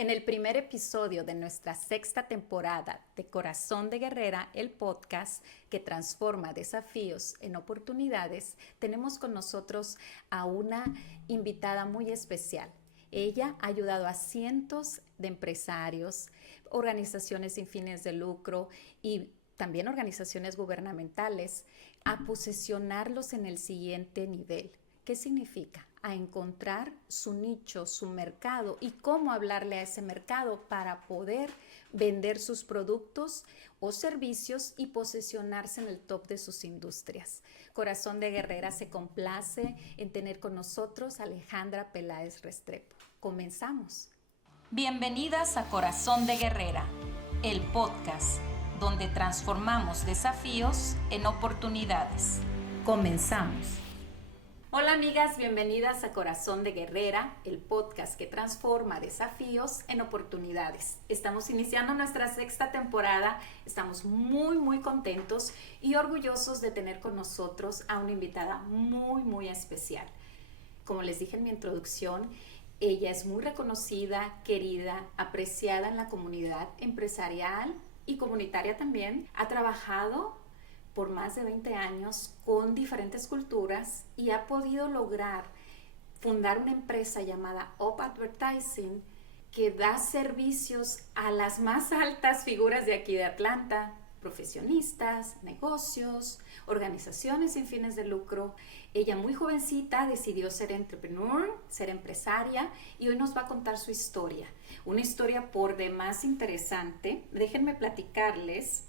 En el primer episodio de nuestra sexta temporada de Corazón de Guerrera, el podcast que transforma desafíos en oportunidades, tenemos con nosotros a una invitada muy especial. Ella ha ayudado a cientos de empresarios, organizaciones sin fines de lucro y también organizaciones gubernamentales a posicionarlos en el siguiente nivel. ¿Qué significa? A encontrar su nicho, su mercado y cómo hablarle a ese mercado para poder vender sus productos o servicios y posicionarse en el top de sus industrias. Corazón de Guerrera se complace en tener con nosotros a Alejandra Peláez Restrepo. Comenzamos. Bienvenidas a Corazón de Guerrera, el podcast donde transformamos desafíos en oportunidades. Comenzamos. Hola amigas, bienvenidas a Corazón de Guerrera, el podcast que transforma desafíos en oportunidades. Estamos iniciando nuestra sexta temporada, estamos muy contentos y orgullosos de tener con nosotros a una invitada muy especial. Como les dije en mi introducción, ella es muy reconocida, querida, apreciada en la comunidad empresarial y comunitaria también. Ha trabajado por más de 20 años con diferentes culturas y ha podido lograr fundar una empresa llamada Up Advertising que da servicios a las más altas figuras de aquí de Atlanta, profesionistas, negocios, organizaciones sin fines de lucro. Ella muy jovencita decidió ser entrepreneur, ser empresaria y hoy nos va a contar su historia. Una historia por demás interesante. Déjenme platicarles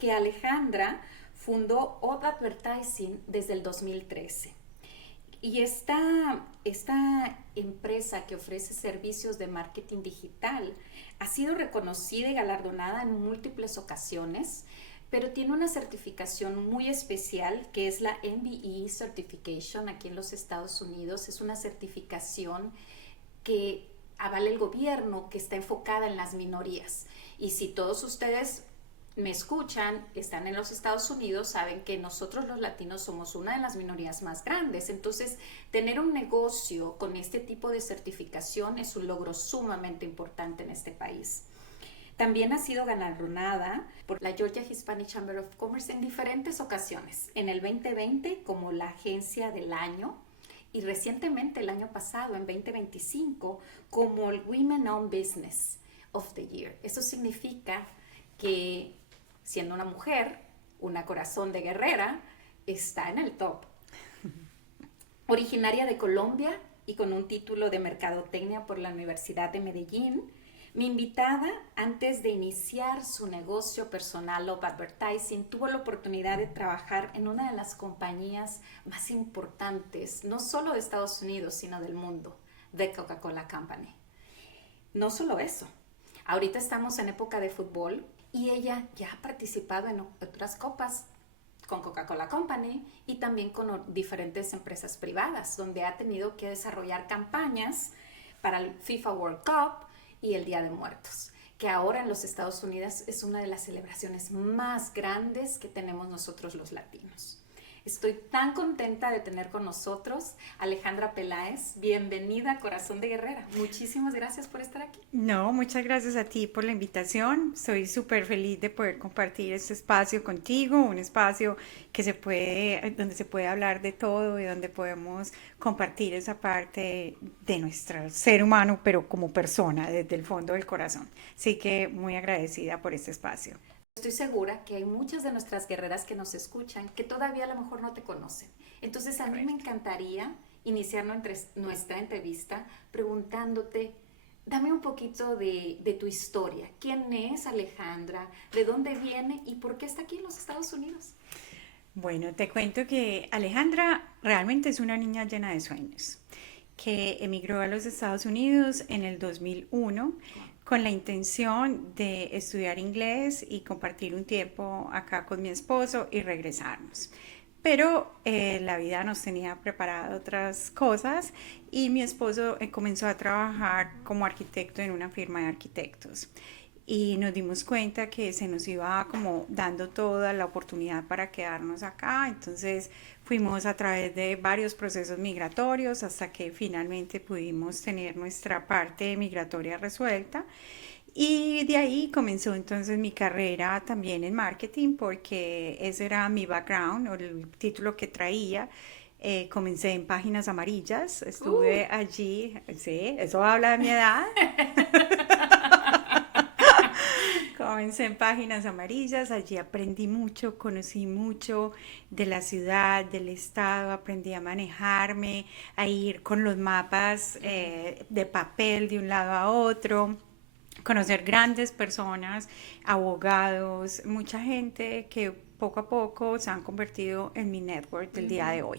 que Alejandra fundó Up Advertising desde el 2013. Y esta empresa que ofrece servicios de marketing digital ha sido reconocida y galardonada en múltiples ocasiones, pero tiene una certificación muy especial que es la MBE Certification aquí en los Estados Unidos. Es una certificación que avala el gobierno, que está enfocada en las minorías. Y si todos ustedes me escuchan, están en los Estados Unidos, saben que nosotros los latinos somos una de las minorías más grandes. Entonces, tener un negocio con este tipo de certificación es un logro sumamente importante en este país. También ha sido galardonada por la Georgia Hispanic Chamber of Commerce en diferentes ocasiones. En el 2020 como la agencia del año y recientemente el año pasado, en 2025, como el Women Owned Business of the Year. Eso significa que siendo una mujer, una corazón de guerrera, está en el top. Originaria de Colombia y con un título de Mercadotecnia por la Universidad de Medellín, mi invitada, antes de iniciar su negocio personal Up Advertising, tuvo la oportunidad de trabajar en una de las compañías más importantes, no solo de Estados Unidos, sino del mundo, The Coca-Cola Company. No solo eso, ahorita estamos en época de fútbol, y ella ya ha participado en otras copas con Coca-Cola Company y también con diferentes empresas privadas, donde ha tenido que desarrollar campañas para el FIFA World Cup y el Día de Muertos, que ahora en los Estados Unidos es una de las celebraciones más grandes que tenemos nosotros los latinos. Estoy tan contenta de tener con nosotros a Alejandra Peláez. Bienvenida a Corazón de Guerrera. Muchísimas gracias por estar aquí. No, muchas gracias a ti por la invitación. Soy súper feliz de poder compartir este espacio contigo, un espacio donde se puede hablar de todo y donde podemos compartir esa parte de nuestro ser humano, pero como persona, desde el fondo del corazón. Así que muy agradecida por este espacio. Estoy segura que hay muchas de nuestras guerreras que nos escuchan que todavía a lo mejor no te conocen. Entonces a mí me encantaría iniciar nuestra entrevista preguntándote, dame un poquito de tu historia. ¿Quién es Alejandra? ¿De dónde viene? ¿Y por qué está aquí en los Estados Unidos? Bueno, te cuento que Alejandra realmente es una niña llena de sueños, que emigró a los Estados Unidos en el 2001 con la intención de estudiar inglés y compartir un tiempo acá con mi esposo y regresarnos. Pero la vida nos tenía preparado otras cosas y mi esposo comenzó a trabajar como arquitecto en una firma de arquitectos. y nos dimos cuenta que se nos iba como dando toda la oportunidad para quedarnos acá. Entonces fuimos a través de varios procesos migratorios hasta que finalmente pudimos tener nuestra parte migratoria resuelta. Y de ahí comenzó entonces mi carrera también en marketing porque ese era mi background o el título que traía. Comencé en Páginas Amarillas, estuve allí, sí, eso habla de mi edad. Comencé en Páginas Amarillas, allí aprendí mucho, conocí mucho de la ciudad, del estado, aprendí a manejarme, a ir con los mapas de papel de un lado a otro, conocer grandes personas, abogados, mucha gente que poco a poco se han convertido en mi network del día de hoy.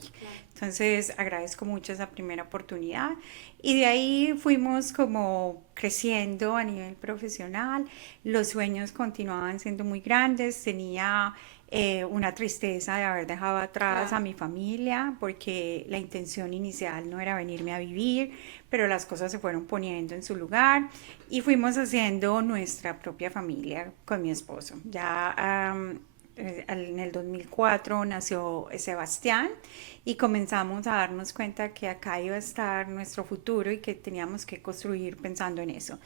Entonces agradezco mucho esa primera oportunidad y de ahí fuimos como creciendo a nivel profesional, los sueños continuaban siendo muy grandes, tenía una tristeza de haber dejado atrás a mi familia porque la intención inicial no era venirme a vivir, pero las cosas se fueron poniendo en su lugar y fuimos haciendo nuestra propia familia con mi esposo. Ya en el 2004 nació Sebastián y comenzamos a darnos cuenta que acá iba a estar nuestro futuro y que teníamos que construir pensando en eso.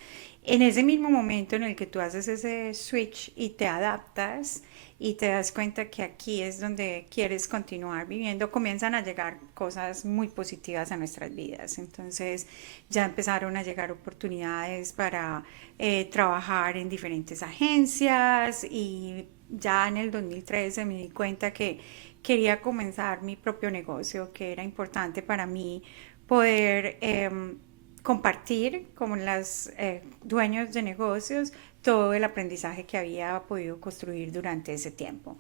En ese mismo momento en el que tú haces ese switch y te adaptas y te das cuenta que aquí es donde quieres continuar viviendo, comienzan a llegar cosas muy positivas a nuestras vidas. Entonces ya empezaron a llegar oportunidades para trabajar en diferentes agencias y ya en el 2013 me di cuenta que quería comenzar mi propio negocio, que era importante para mí poder compartir con los dueños de negocios todo el aprendizaje que había podido construir durante ese tiempo.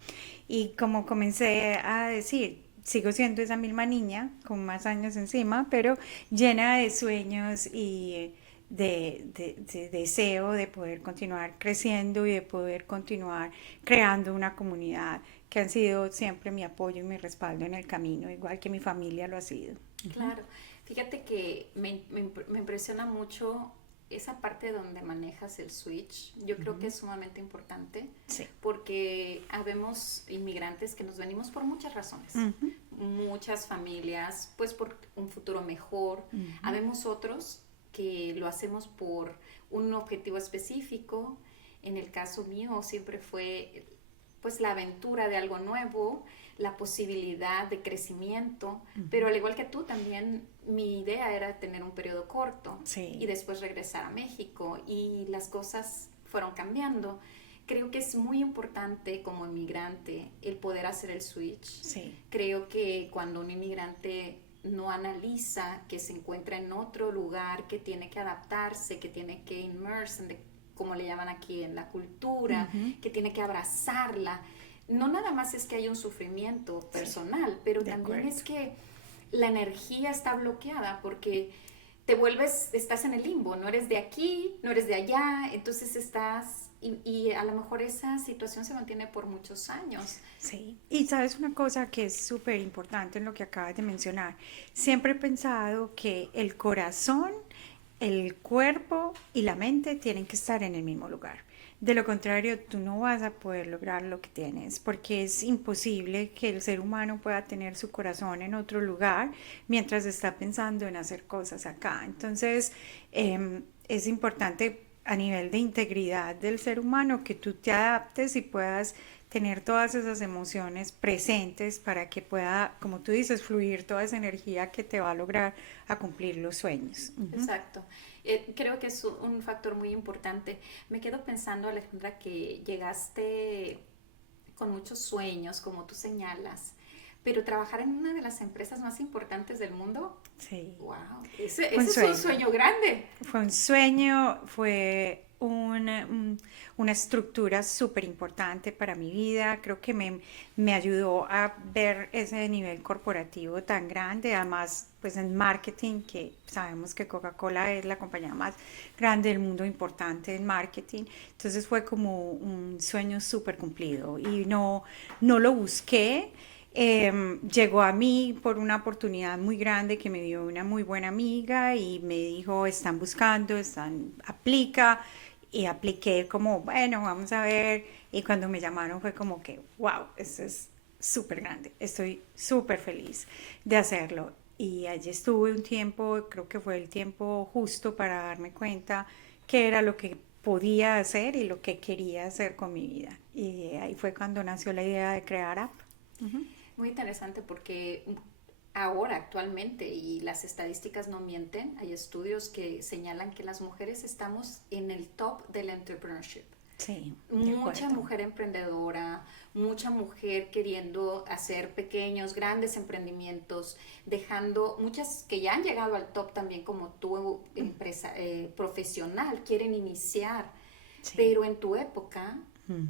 Y como comencé a decir, sigo siendo esa misma niña con más años encima, pero llena de sueños y de deseo de poder continuar creciendo y de poder continuar creando una comunidad que han sido siempre mi apoyo y mi respaldo en el camino, igual que mi familia lo ha sido. Claro, fíjate que me impresiona mucho esa parte donde manejas el switch. Yo creo que es sumamente importante porque habemos inmigrantes que nos venimos por muchas razones. Muchas familias, pues por un futuro mejor. Habemos otros que lo hacemos por un objetivo específico. En el caso mío siempre fue pues la aventura de algo nuevo, la posibilidad de crecimiento, pero al igual que tú también mi idea era tener un periodo corto y después regresar a México y las cosas fueron cambiando. Creo que es muy importante como inmigrante el poder hacer el switch. Creo que cuando un inmigrante no analiza que se encuentra en otro lugar, que tiene que adaptarse, que tiene que immerse, como le llaman aquí, en la cultura, que tiene que abrazarla. No nada más es que hay un sufrimiento personal, pero también es que la energía está bloqueada porque te vuelves, estás en el limbo, no eres de aquí, no eres de allá, entonces estás, y a lo mejor esa situación se mantiene por muchos años. Sí, y sabes una cosa que es súper importante en lo que acabas de mencionar, siempre he pensado que el corazón, el cuerpo y la mente tienen que estar en el mismo lugar. De lo contrario, tú no vas a poder lograr lo que tienes, porque es imposible que el ser humano pueda tener su corazón en otro lugar mientras está pensando en hacer cosas acá. Entonces, es importante a nivel de integridad del ser humano que tú te adaptes y puedas tener todas esas emociones presentes para que pueda, como tú dices, fluir toda esa energía que te va a lograr a cumplir los sueños. Exacto. Creo que es un factor muy importante. Me quedo pensando, Alejandra, que llegaste con muchos sueños, como tú señalas, pero trabajar en una de las empresas más importantes del mundo. Sí. Wow, ese es un sueño grande. Fue un sueño, fue una estructura súper importante para mi vida. Creo que me ayudó a ver ese nivel corporativo tan grande. Además, pues en marketing, que sabemos que Coca-Cola es la compañía más grande del mundo, importante en marketing. Entonces fue como un sueño súper cumplido y no lo busqué. Llegó a mí por una oportunidad muy grande que me dio una muy buena amiga y me dijo, están buscando, aplica. y apliqué como, bueno, vamos a ver. Y cuando me llamaron fue como que, wow, esto es súper grande. Estoy súper feliz de hacerlo. Y allí estuve un tiempo, creo que fue el tiempo justo para darme cuenta qué era lo que podía hacer y lo que quería hacer con mi vida. Y ahí fue cuando nació la idea de crear App. Ujú. Muy interesante porque ahora, actualmente, y las estadísticas no mienten, hay estudios que señalan que las mujeres estamos en el top del entrepreneurship. Sí, de Mucha acuerdo. mujer emprendedora, mucha mujer queriendo hacer pequeños, grandes emprendimientos, dejando, muchas que ya han llegado al top también como tu empresa profesional, quieren iniciar, Sí. pero en tu época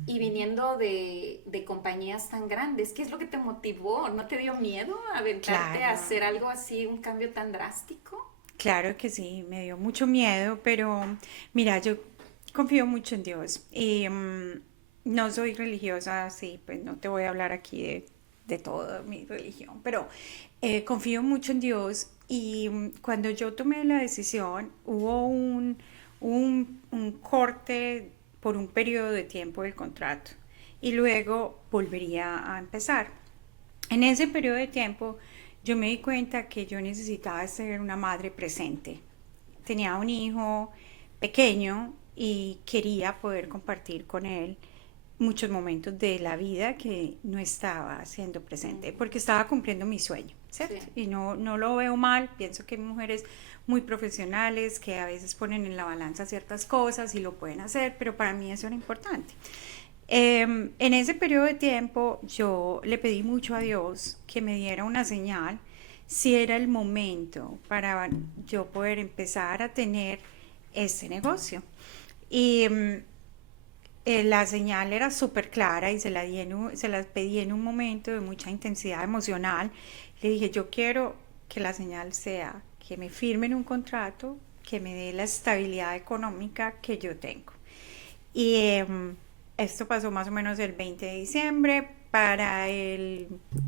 y viniendo de compañías tan grandes, ¿qué es lo que te motivó? ¿No te dio miedo aventarte a Claro, hacer algo así, un cambio tan drástico? claro que sí, me dio mucho miedo, pero mira, yo confío mucho en Dios y no soy religiosa, sí, pues no te voy a hablar aquí de toda mi religión, pero confío mucho en Dios y cuando yo tomé la decisión hubo un corte por un periodo de tiempo del contrato y luego volvería a empezar. En ese periodo de tiempo yo me di cuenta que yo necesitaba ser una madre presente. Tenía un hijo pequeño y quería poder compartir con él muchos momentos de la vida que no estaba siendo presente, Ujú. porque estaba cumpliendo mi sueño, ¿cierto? Sí. Y no, no lo veo mal, pienso que hay mujeres muy profesionales que a veces ponen en la balanza ciertas cosas y lo pueden hacer, pero para mí eso era importante. En ese periodo de tiempo yo le pedí mucho a Dios que me diera una señal si era el momento para yo poder empezar a tener este negocio. Y la señal era súper clara y se la pedí en un momento de mucha intensidad emocional. Le dije, yo quiero que la señal sea que me firmen un contrato que me dé la estabilidad económica que yo tengo. Y esto pasó más o menos el 20 de diciembre. Para el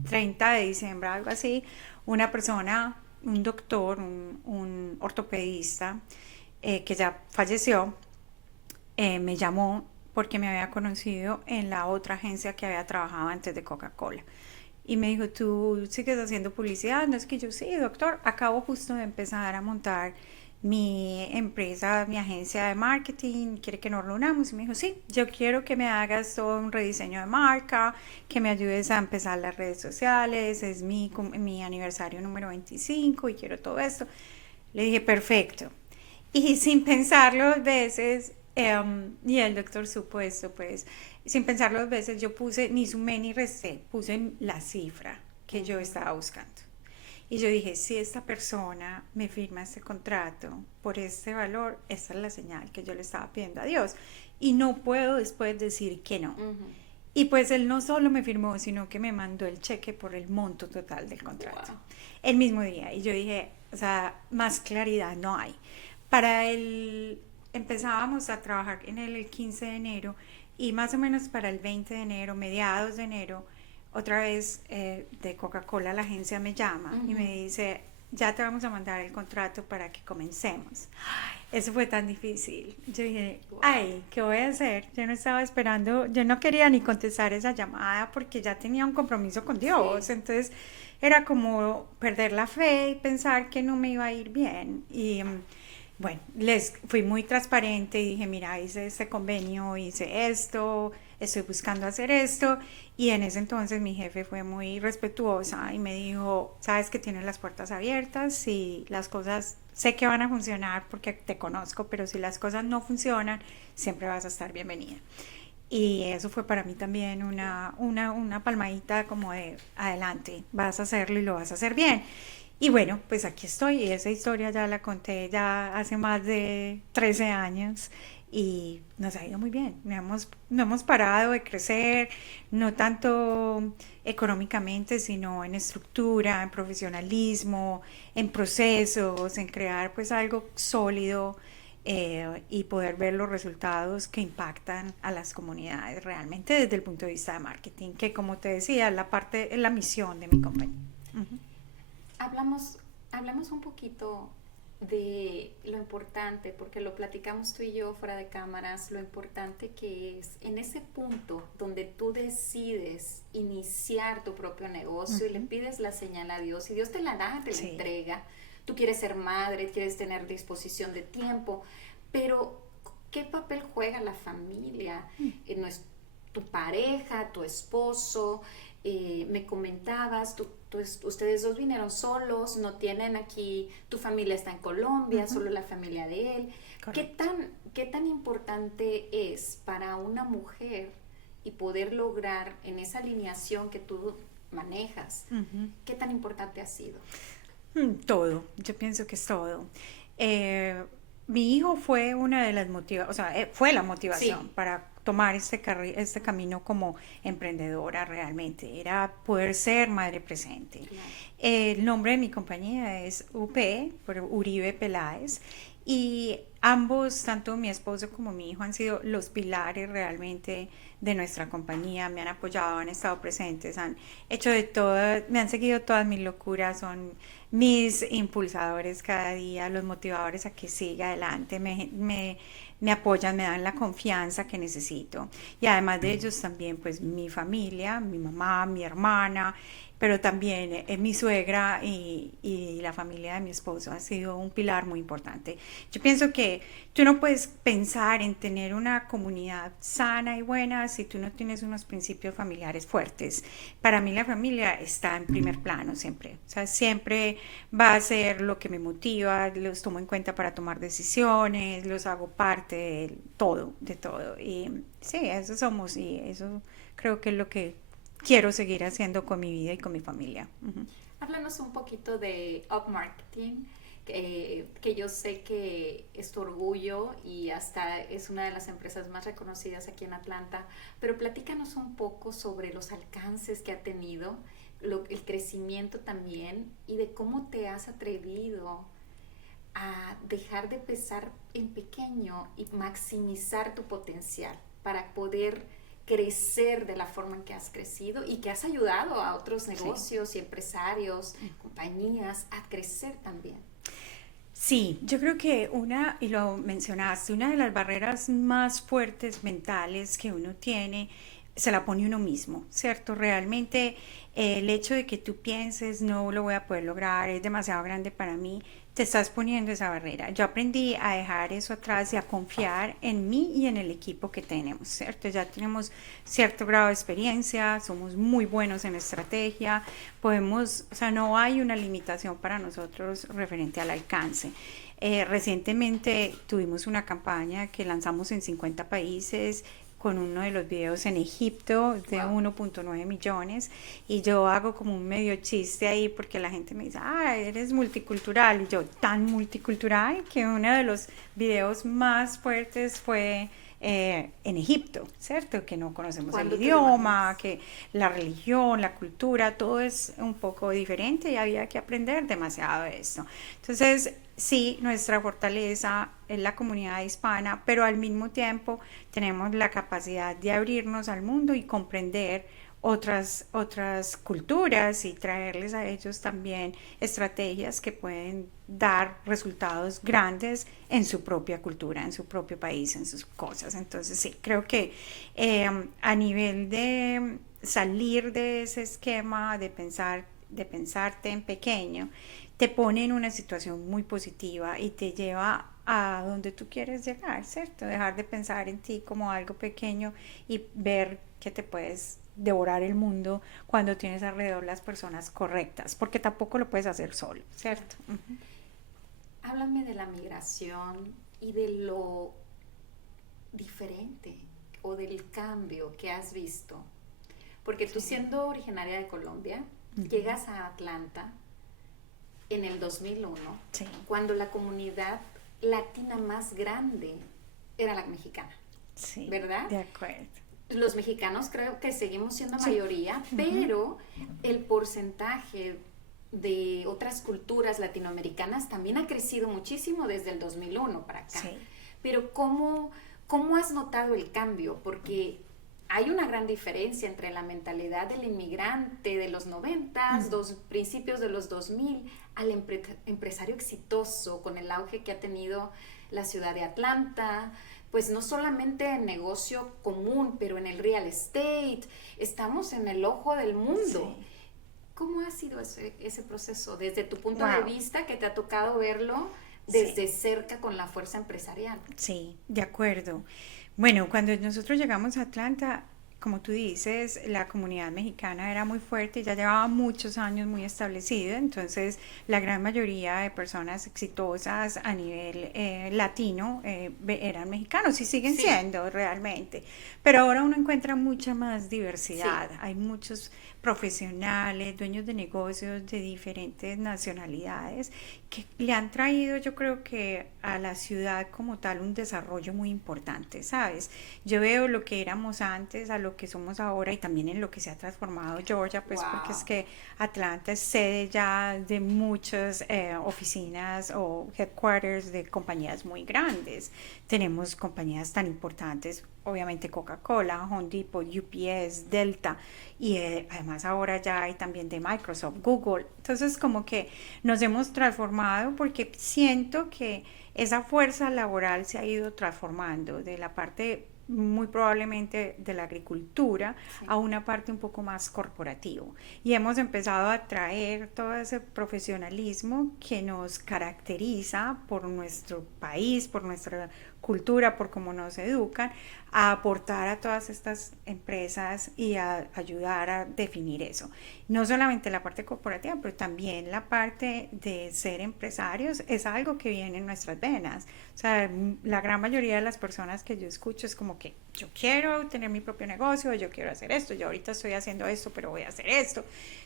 30 de diciembre, algo así, una persona, un doctor, un ortopedista, que ya falleció, me llamó porque me había conocido en la otra agencia que había trabajado antes de Coca-Cola. Y me dijo, ¿tú sigues haciendo publicidad? No, es que yo sí, doctor, acabo justo de empezar a montar mi empresa, mi agencia de marketing, quiere que nos reunamos. Y me dijo, sí, yo quiero que me hagas todo un rediseño de marca, que me ayudes a empezar las redes sociales, es mi aniversario número 25 y quiero todo esto. Le dije, perfecto. Y sin pensarlo dos veces, y el doctor supo esto, pues, sin pensarlo dos veces, yo puse, ni sumé ni resté, puse la cifra que yo Ujú. estaba buscando. Y yo dije, si esta persona me firma este contrato por este valor, esta es la señal que yo le estaba pidiendo a Dios. Y no puedo después decir que no. Ujú. Y pues él no solo me firmó, sino que me mandó el cheque por el monto total del contrato. Wow. El mismo día. Y yo dije, o sea, más claridad no hay. Para el, empezábamos a trabajar en el 15 de enero y más o menos para el 20 de enero, mediados de enero, otra vez de Coca-Cola la agencia me llama y Ujú. me dice, ya te vamos a mandar el contrato para que comencemos. Eso fue tan difícil. Yo dije, Wow. ay, ¿qué voy a hacer? Yo no estaba esperando, yo no quería ni contestar esa llamada porque ya tenía un compromiso con Sí. Dios. Entonces era como perder la fe y pensar que no me iba a ir bien. Y bueno, les fui muy transparente y dije, mira, hice este convenio, hice esto, estoy buscando hacer esto. Y en ese entonces mi jefe fue muy respetuosa y me dijo, sabes que tienes las puertas abiertas, y las cosas sé que van a funcionar porque te conozco, pero si las cosas no funcionan, siempre vas a estar bienvenida. Y eso fue para mí también una palmadita como de adelante, vas a hacerlo y lo vas a hacer bien. Y bueno, pues aquí estoy y esa historia ya la conté ya hace más de 13 años y nos ha ido muy bien. No hemos parado de crecer, no tanto económicamente, sino en estructura, en profesionalismo, en procesos, en crear pues algo sólido, y poder ver los resultados que impactan a las comunidades realmente desde el punto de vista de marketing, que como te decía, la parte, es la misión de mi compañía. Uh -huh. Hablamos, hablamos un poquito de lo importante, porque lo platicamos tú y yo fuera de cámaras, lo importante que es en ese punto donde tú decides iniciar tu propio negocio y le pides la señal a Dios y Dios te la da, te la entrega. Tú quieres ser madre, quieres tener disposición de tiempo, pero ¿qué papel juega la familia? Tu pareja, tu esposo, me comentabas, ustedes dos vinieron solos, no tienen aquí, tu familia está en Colombia, solo la familia de él. ¿Qué tan importante es para una mujer y poder lograr en esa alineación que tú manejas? ¿Qué tan importante ha sido? Todo, yo pienso que es todo. Mi hijo fue una de las motivaciones, o sea, fue la motivación para tomar este camino como emprendedora realmente, era poder ser madre presente. Claro. El nombre de mi compañía es UP, por Uribe Peláez, y ambos, tanto mi esposo como mi hijo, han sido los pilares realmente de nuestra compañía, me han apoyado, han estado presentes, han hecho de todo, me han seguido todas mis locuras, son mis impulsadores cada día, los motivadores a que siga adelante, me apoyan, me dan la confianza que necesito. Y además de ellos también, pues mi familia, mi mamá, mi hermana, pero también mi suegra y la familia de mi esposo ha sido un pilar muy importante. Yo pienso que tú no puedes pensar en tener una comunidad sana y buena si tú no tienes unos principios familiares fuertes. Para mí la familia está en primer plano siempre. O sea, siempre va a ser lo que me motiva, los tomo en cuenta para tomar decisiones, los hago parte de todo, de todo. Y sí, eso somos y eso creo que es lo que quiero seguir haciendo con mi vida y con mi familia. Háblanos un poquito de Up Marketing, que yo sé que es tu orgullo y hasta es una de las empresas más reconocidas aquí en Atlanta, pero platícanos un poco sobre los alcances que ha tenido, el crecimiento también y de cómo te has atrevido a dejar de pensar en pequeño y maximizar tu potencial para poder crecer de la forma en que has crecido y que has ayudado a otros negocios y empresarios, compañías a crecer también. Sí, yo creo que y lo mencionaste, una de las barreras más fuertes mentales que uno tiene se la pone uno mismo, ¿cierto? Realmente el hecho de que tú pienses no lo voy a poder lograr, es demasiado grande para mí, te estás poniendo esa barrera. Yo aprendí a dejar eso atrás y a confiar en mí y en el equipo que tenemos, ¿cierto? Ya tenemos cierto grado de experiencia, somos muy buenos en estrategia, o sea, no hay una limitación para nosotros referente al alcance. Recientemente tuvimos una campaña que lanzamos en 50 países, con uno de los videos en Egipto de 1.9 millones y yo hago como un medio chiste ahí porque la gente me dice, eres multicultural, y yo tan multicultural que uno de los videos más fuertes fue en Egipto, ¿cierto? Que no conocemos el idioma, que la religión, la cultura, todo es un poco diferente y había que aprender demasiado de esto. Entonces, sí, nuestra fortaleza es la comunidad hispana, pero al mismo tiempo tenemos la capacidad de abrirnos al mundo y comprender otras culturas y traerles a ellos también estrategias que pueden dar resultados grandes en su propia cultura, en su propio país, en sus cosas. Entonces sí, creo que a nivel de salir de ese esquema de pensarte en pequeño, te pone en una situación muy positiva y te lleva a donde tú quieres llegar, ¿cierto? Dejar de pensar en ti como algo pequeño y ver que te puedes devorar el mundo cuando tienes alrededor las personas correctas, porque tampoco lo puedes hacer solo, ¿cierto? Háblame de la migración y de lo diferente o del cambio que has visto, porque tú siendo originaria de Colombia, llegas a Atlanta en el 2001, cuando la comunidad latina más grande era la mexicana, ¿verdad? De acuerdo. Los mexicanos creo que seguimos siendo mayoría, pero el porcentaje de otras culturas latinoamericanas también ha crecido muchísimo desde el 2001 para acá. Pero ¿cómo has notado el cambio? Porque hay una gran diferencia entre la mentalidad del inmigrante de los 90, principios de los 2000, al empresario exitoso con el auge que ha tenido la ciudad de Atlanta, pues no solamente en negocio común, pero en el real estate, estamos en el ojo del mundo. Sí. ¿Cómo ha sido ese proceso desde tu punto de vista, que te ha tocado verlo desde cerca con la fuerza empresarial? Sí, de acuerdo. Bueno, cuando nosotros llegamos a Atlanta, como tú dices, la comunidad mexicana era muy fuerte, ya llevaba muchos años muy establecida, entonces la gran mayoría de personas exitosas a nivel latino eran mexicanos y siguen siendo realmente, pero ahora uno encuentra mucha más diversidad, hay muchos profesionales, dueños de negocios de diferentes nacionalidades que le han traído, yo creo que a la ciudad como tal un desarrollo muy importante, ¿sabes? Yo veo lo que éramos antes a lo que somos ahora y también en lo que se ha transformado Georgia, pues porque es que Atlanta es sede ya de muchas oficinas o headquarters de compañías muy grandes. Tenemos compañías tan importantes, obviamente Coca-Cola, Home Depot, UPS, Delta, y además ahora ya hay también de Microsoft, Google. Entonces como que nos hemos transformado porque siento que esa fuerza laboral se ha ido transformando de la parte muy probablemente de la agricultura a una parte un poco más corporativo y hemos empezado a traer todo ese profesionalismo que nos caracteriza por nuestro país, por nuestra cultura, por cómo nos educan, a aportar a todas estas empresas y a ayudar a definir eso. No solamente la parte corporativa, pero también la parte de ser empresarios es algo que viene en nuestras venas. O sea, la gran mayoría de las personas que yo escucho es como que yo quiero tener mi propio negocio, yo quiero hacer esto, yo ahorita estoy haciendo esto, pero voy a hacer esto.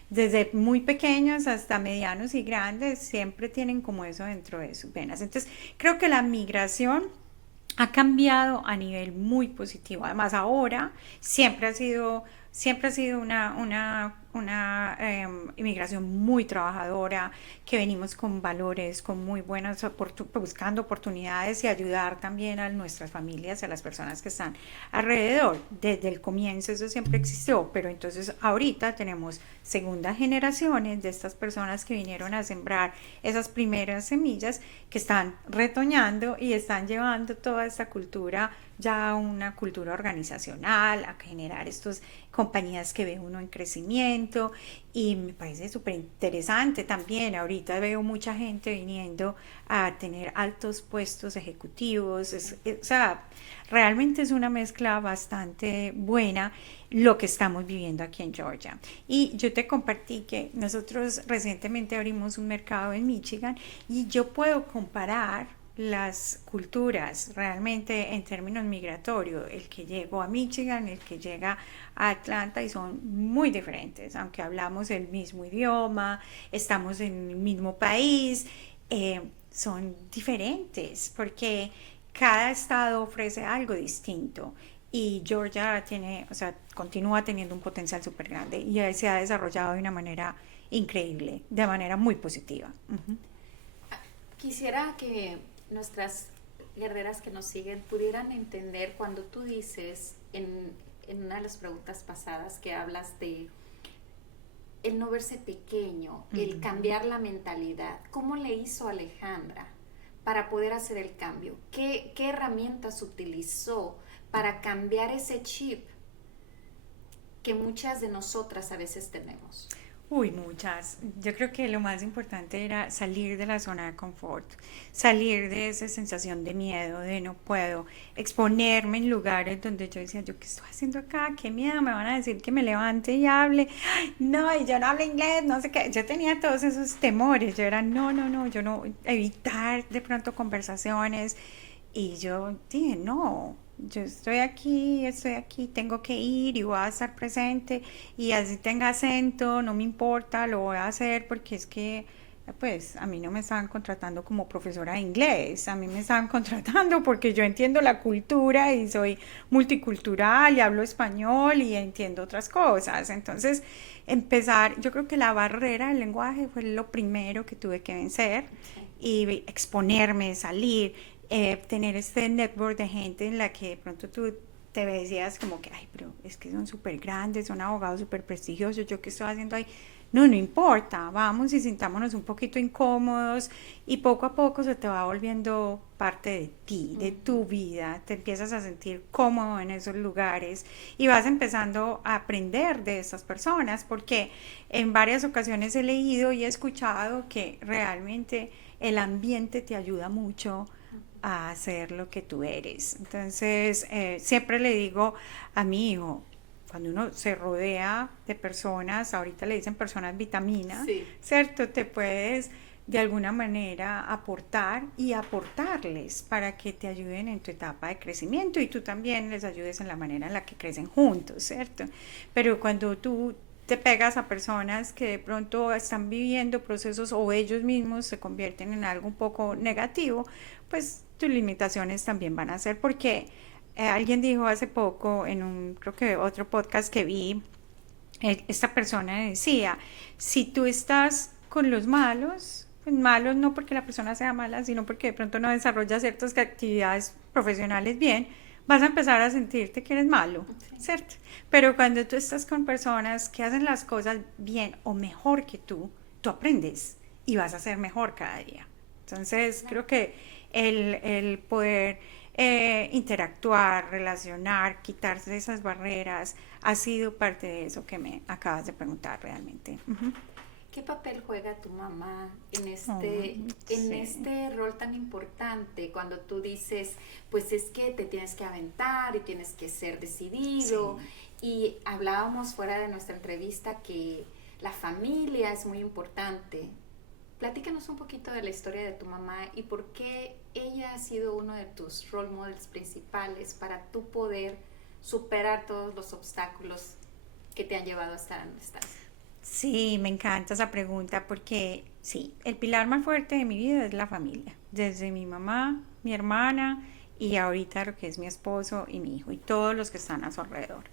Desde muy pequeños hasta medianos y grandes siempre tienen como eso dentro de sus venas. Entonces, creo que la migración ha cambiado a nivel muy positivo. Además, ahora siempre ha sido una inmigración muy trabajadora, que venimos con valores, con muy buenas, buscando oportunidades y ayudar también a nuestras familias, a las personas que están alrededor. Desde el comienzo eso siempre existió, pero entonces ahorita tenemos segundas generaciones de estas personas que vinieron a sembrar esas primeras semillas que están retoñando y están llevando toda esta cultura ya a una cultura organizacional, a generar estas compañías que ve uno en crecimiento y me parece súper interesante también. Ahorita veo mucha gente viniendo a tener altos puestos ejecutivos, o sea, realmente es una mezcla bastante buena lo que estamos viviendo aquí en Georgia. Y yo te compartí que nosotros recientemente abrimos un mercado en Michigan y yo puedo comparar las culturas realmente en términos migratorios, el que llegó a Michigan, el que llega a Atlanta y son muy diferentes, aunque hablamos el mismo idioma, estamos en el mismo país, son diferentes porque cada estado ofrece algo distinto y Georgia tiene, o sea, continúa teniendo un potencial súper grande y se ha desarrollado de una manera increíble, de manera muy positiva. Quisiera que nuestras guerreras que nos siguen pudieran entender cuando tú dices en una de las preguntas pasadas que hablas de el no verse pequeño, el cambiar la mentalidad. ¿Cómo le hizo Alejandra para poder hacer el cambio? ¿Qué herramientas utilizó para cambiar ese chip que muchas de nosotras a veces tenemos? Uy, muchas. Yo creo que lo más importante era salir de la zona de confort, salir de esa sensación de miedo, de no puedo, exponerme en lugares donde yo decía, ¿yo qué estoy haciendo acá? ¿Qué miedo? Me van a decir que me levante y hable. Ay, no, y yo no hablo inglés, no sé qué. Yo tenía todos esos temores. Yo era, no, yo no, evitar de pronto conversaciones. Y yo dije, no, yo estoy aquí, tengo que ir y voy a estar presente y así tenga acento, no me importa, lo voy a hacer porque es que pues a mí no me estaban contratando como profesora de inglés, a mí me estaban contratando porque yo entiendo la cultura y soy multicultural y hablo español y entiendo otras cosas. Entonces, empezar, yo creo que la barrera del lenguaje fue lo primero que tuve que vencer y exponerme, salir, tener este network de gente en la que de pronto tú te decías como que, ay, pero es que son súper grandes, son abogados súper prestigiosos, ¿yo qué estoy haciendo ahí? No, no importa, vamos y sintámonos un poquito incómodos y poco a poco se te va volviendo parte de ti, de tu vida, te empiezas a sentir cómodo en esos lugares y vas empezando a aprender de esas personas porque en varias ocasiones he leído y he escuchado que realmente el ambiente te ayuda mucho a hacer lo que tú eres. Entonces, siempre le digo a mi hijo, cuando uno se rodea de personas, ahorita le dicen personas vitamina, Sí. ¿cierto? Te puedes de alguna manera aportar y aportarles para que te ayuden en tu etapa de crecimiento y tú también les ayudes en la manera en la que crecen juntos, ¿cierto? Pero cuando tú te pegas a personas que de pronto están viviendo procesos o ellos mismos se convierten en algo un poco negativo, pues tus limitaciones también van a ser porque alguien dijo hace poco en un, creo que otro podcast que vi, esta persona decía, si tú estás con los malos, pues malos no porque la persona sea mala, sino porque de pronto no desarrolla ciertas actividades profesionales bien, vas a empezar a sentirte que eres malo, Sí. ¿cierto? Pero cuando tú estás con personas que hacen las cosas bien o mejor que tú aprendes y vas a ser mejor cada día. Entonces, Claro. creo que el poder interactuar, relacionar, quitarse esas barreras, ha sido parte de eso que me acabas de preguntar realmente. Uh-huh. ¿Qué papel juega tu mamá Oh, en sí, este rol tan importante cuando tú dices, pues es que te tienes que aventar y tienes que ser decidido? sí. Y hablábamos fuera de nuestra entrevista que la familia es muy importante. Platícanos un poquito de la historia de tu mamá y por qué ella ha sido uno de tus role models principales para tú poder superar todos los obstáculos que te han llevado a estar donde estás. Sí, me encanta esa pregunta porque sí, el pilar más fuerte de mi vida es la familia, desde mi mamá, mi hermana y ahorita lo que es mi esposo y mi hijo y todos los que están a su alrededor.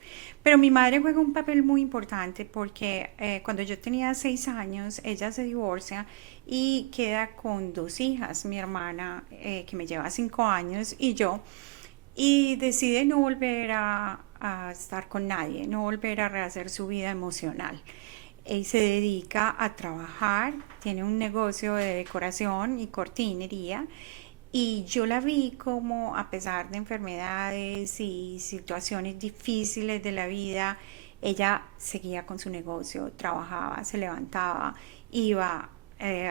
Pero mi madre juega un papel muy importante porque cuando yo tenía 6 años, ella se divorcia y queda con dos hijas, mi hermana que me lleva 5 años y yo, y decide no volver a estar con nadie, no volver a rehacer su vida emocional se dedica a trabajar, tiene un negocio de decoración y cortinería y yo la vi como a pesar de enfermedades y situaciones difíciles de la vida, ella seguía con su negocio, trabajaba, se levantaba, iba,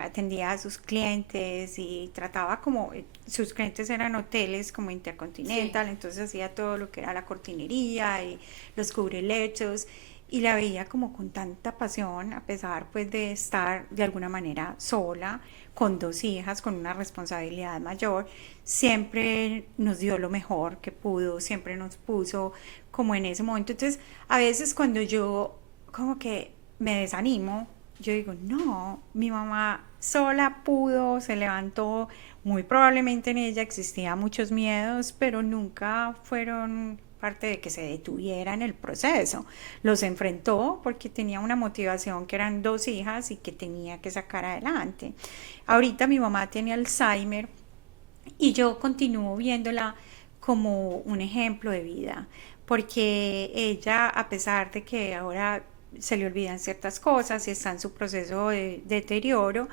atendía a sus clientes y trataba como, sus clientes eran hoteles como Sí. Intercontinental, entonces hacía todo lo que era la cortinería y los cubrelechos y la veía como con tanta pasión, a pesar pues de estar de alguna manera sola, con dos hijas, con una responsabilidad mayor, siempre nos dio lo mejor que pudo, siempre nos puso como en ese momento. Entonces, a veces cuando yo como que me desanimo, yo digo, no, mi mamá sola pudo, se levantó, muy probablemente en ella existían muchos miedos, pero nunca fueron parte de que se detuviera en el proceso. Los enfrentó porque tenía una motivación que eran dos hijas y que tenía que sacar adelante. Ahorita mi mamá tiene Alzheimer y yo continúo viéndola como un ejemplo de vida, porque ella, a pesar de que ahora se le olvidan ciertas cosas y está en su proceso de deterioro,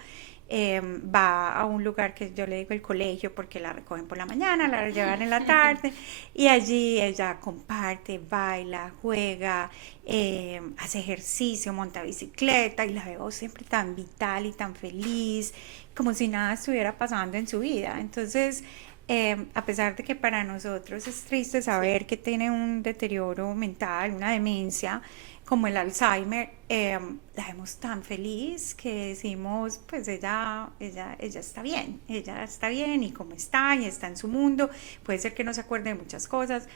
va a un lugar que yo le digo el colegio porque la recogen por la mañana, la llevan en la tarde y allí ella comparte, baila, juega, hace ejercicio, monta bicicleta y la veo siempre tan vital y tan feliz, como si nada estuviera pasando en su vida. Entonces, a pesar de que para nosotros es triste Sí. saber que tiene un deterioro mental, una demencia, como el Alzheimer, la vemos tan feliz que decimos, pues ella ella está bien y como está y está en su mundo, puede ser que no se acuerde de muchas cosas,